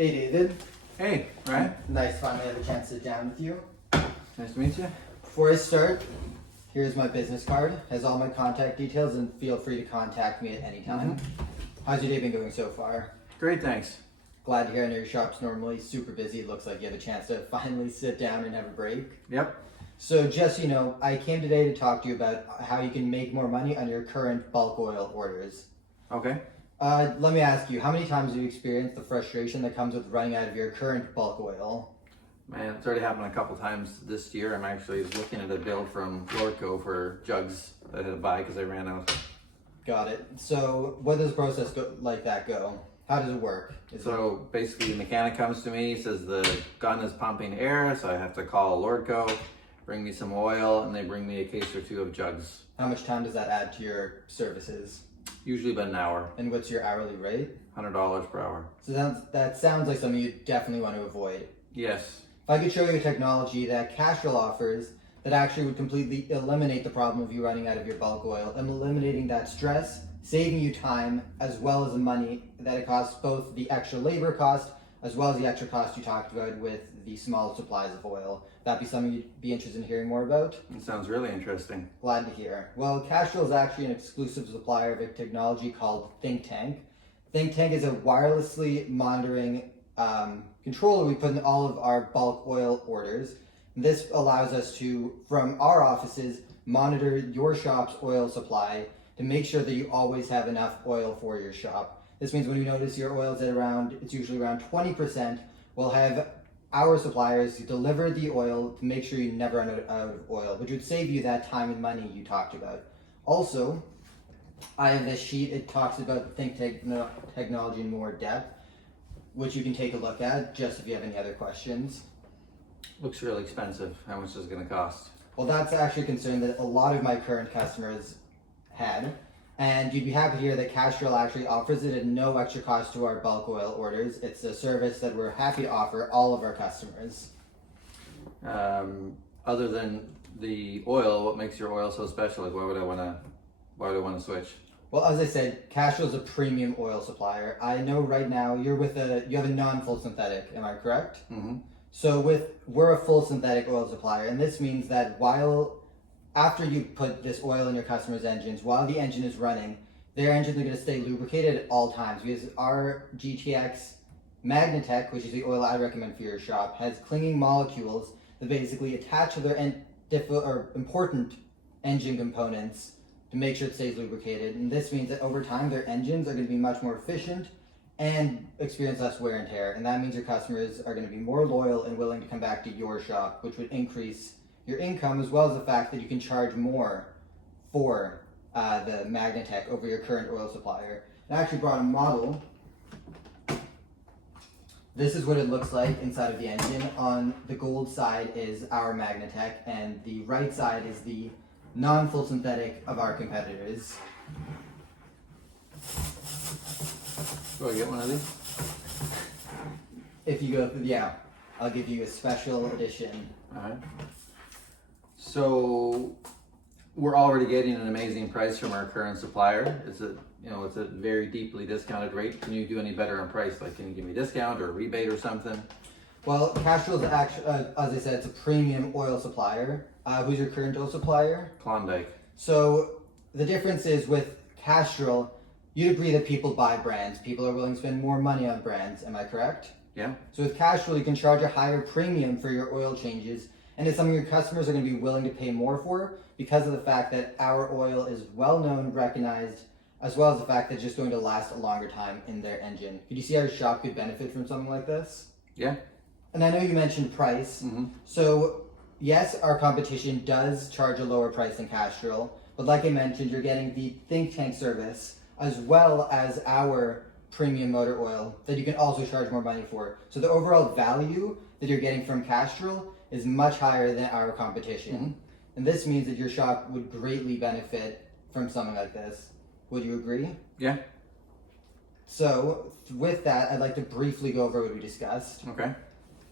Hey David. Hey, Ryan. Nice to finally have a chance to sit down with you. Nice to meet you. Before I start, here's my business card. Has all my contact details and feel free to contact me at any time. How's your day been going so far? Great, thanks. Glad to hear. I know your shop's normally super busy. It looks like you have a chance to finally sit down and have a break. Yep. So just so you know, I came today to talk to you about how you can make more money on your current bulk oil orders. Okay. Let me ask you, how many times have you experienced the frustration that comes with running out of your current bulk oil? Man, it's already happened a couple times this year. I'm actually looking at a bill from Lordco for jugs that I had to buy because I ran out. Got it. So what does the process like that go? How does it work? So basically the mechanic comes to me, says the gun is pumping air, so I have to call Lordco, bring me some oil, and they bring me a case or two of jugs. How much time does that add to your services? Usually about an hour. And what's your hourly rate? $100 per hour. So that sounds like something you definitely want to avoid. Yes. If I could show you a technology that Castrol offers that actually would completely eliminate the problem of you running out of your bulk oil and eliminating that stress, saving you time as well as the money that it costs, both the extra labor cost as well as the extra cost you talked about with the small supplies of oil. That'd be something you'd be interested in hearing more about? It sounds really interesting. Glad to hear. Well, Castrol is actually an exclusive supplier of a technology called Think Tank. Think Tank is a wirelessly monitoring controller we put in all of our bulk oil orders. This allows us to, from our offices, monitor your shop's oil supply to make sure that you always have enough oil for your shop. This means when you notice your oil's at it's usually around 20%, we'll have our suppliers deliver the oil to make sure you never run out of oil, which would save you that time and money you talked about. Also, I have this sheet. It talks about Think technology in more depth, which you can take a look at just if you have any other questions. Looks really expensive. How much is it going to cost? Well, that's actually a concern that a lot of my current customers had. And you'd be happy to hear that Castrol actually offers it at no extra cost to our bulk oil orders. It's a service that we're happy to offer all of our customers. Other than the oil, what makes your oil so special? Like, why would I want to switch? Well, as I said, Castrol is a premium oil supplier. I know right now you have a non-full synthetic. Am I correct? Mm-hmm. So we're a full synthetic oil supplier, and this means that after you put this oil in your customers' engines, while the engine is running, their engines are going to stay lubricated at all times because our GTX Magnatech, which is the oil I recommend for your shop, has clinging molecules that basically attach to their important engine components to make sure it stays lubricated. And this means that over time, their engines are going to be much more efficient and experience less wear and tear. And that means your customers are going to be more loyal and willing to come back to your shop, which would increase your income, as well as the fact that you can charge more for the Magnatech over your current oil supplier. I actually brought a model. This is what it looks like inside of the engine. On the gold side is our Magnatech, and the right side is the non-full synthetic of our competitors. Do I get one of these? If you go, yeah, I'll give you a special edition. All right. So we're already getting an amazing price from our current supplier. It's a very deeply discounted rate. Can you do any better on price? Like, can you give me a discount or a rebate or something? Well, Castrol is actually, as I said, it's a premium oil supplier. Who's your current oil supplier? Klondike. So the difference is with Castrol, you'd agree that people buy brands. People are willing to spend more money on brands. Am I correct? Yeah. So with Castrol, you can charge a higher premium for your oil changes, and it's something your customers are going to be willing to pay more for because of the fact that our oil is well known, recognized, as well as the fact that it's just going to last a longer time in their engine. Could you see how your shop could benefit from something like this? Yeah. And I know you mentioned price. Mm-hmm. So yes, our competition does charge a lower price than Castrol, but like I mentioned, you're getting the Think Tank service as well as our premium motor oil that you can also charge more money for. So the overall value that you're getting from Castrol is much higher than our competition. Mm-hmm. And this means that your shop would greatly benefit from something like this. Would you agree? Yeah. So with that, I'd like to briefly go over what we discussed. Okay.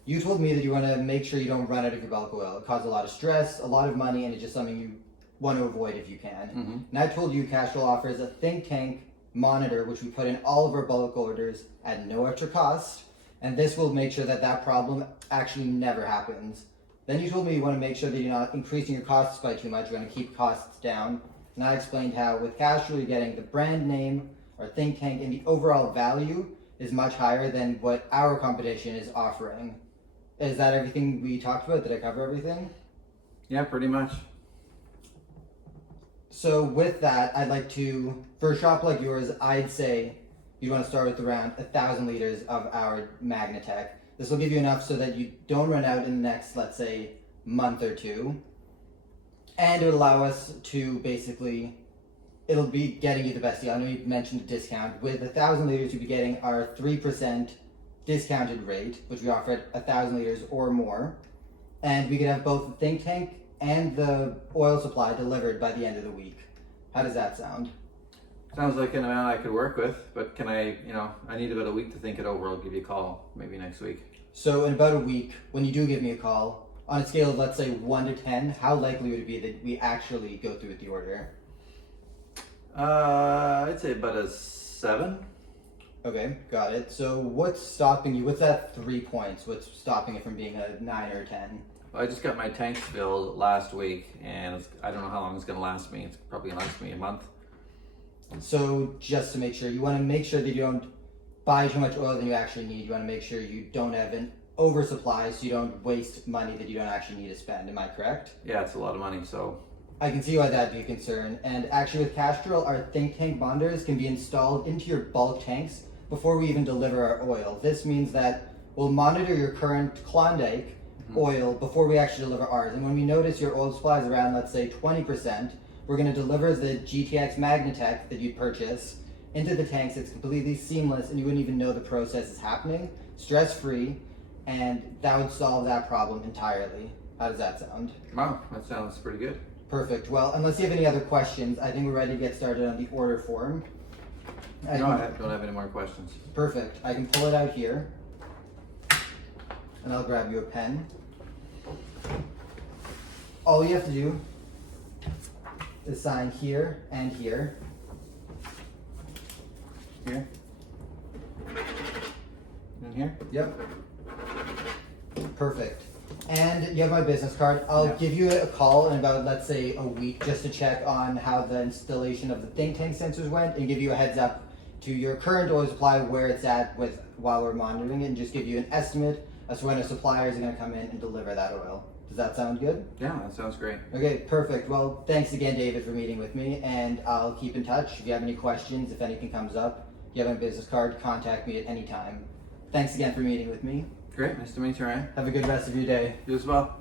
You told me that you want to make sure you don't run out of your bulk oil. It causes a lot of stress, a lot of money, and it's just something you want to avoid if you can. Mm-hmm. And I told you Castrol offers a Think Tank monitor, which we put in all of our bulk orders at no extra cost. and this will make sure that that problem actually never happens. Then you told me you want to make sure that you're not increasing your costs by too much, you want to keep costs down. And I explained how with Castrol you're getting the brand name or think tank, and the overall value is much higher than what our competition is offering. Is that everything we talked about? Did I cover everything? Yeah, pretty much. So with that, I'd like to, for a shop like yours, I'd say you want to start with around 1,000 liters of our Magnatech. This will give you enough so that you don't run out in the next, let's say, month or two. And it would allow us to basically, it'll be getting you the best deal. I know you mentioned a discount. With 1,000 liters, you'll be getting our 3% discounted rate, which we offer at 1,000 liters or more. And we could have both the think tank and the oil supply delivered by the end of the week. How does that sound? Sounds like an amount I could work with, but can I need about a week to think it over. I'll give you a call maybe next week. So in about a week, when you do give me a call, on a scale of let's say 1 to 10, how likely would it be that we actually go through with the order? I'd say about a 7. Okay, got it. So what's stopping you? What's that 3 points? What's stopping it from being a 9 or a 10? I just got my tanks filled last week, and I don't know how long it's going to last me. It's probably going to last me a month. So just to make sure, you want to make sure that you don't buy too much oil than you actually need. You want to make sure you don't have an oversupply so you don't waste money that you don't actually need to spend. Am I correct? Yeah, it's a lot of money, so. I can see why that'd be a concern. And actually with Castrol, our think tank bonders can be installed into your bulk tanks before we even deliver our oil. This means that we'll monitor your current Klondike oil before we actually deliver ours. And when we notice your oil supply is around, let's say 20%, we're going to deliver the GTX Magnatech that you purchase into the tanks. It's completely seamless and you wouldn't even know the process is happening, stress-free, and that would solve that problem entirely. How does that sound? Wow, that sounds pretty good. Perfect. Well, unless you have any other questions, I think we're ready to get started on the order form. I don't have any more questions. Perfect. I can pull it out here, and I'll grab you a pen. All you have to do is sign here and here. Here? And here? Yep. Perfect. And you have my business card. I'll give you a call in about, let's say, a week just to check on how the installation of the think tank sensors went and give you a heads up to your current oil supply, where it's at with while we're monitoring it, and just give you an estimate as to when a supplier is going to come in and deliver that oil. Does that sound good? Yeah, that sounds great. Okay, perfect. Well, thanks again, David, for meeting with me, and I'll keep in touch. If you have any questions, if anything comes up, you have my business card, contact me at any time. Thanks again for meeting with me. Great, nice to meet you, Ryan. Have a good rest of your day. You as well.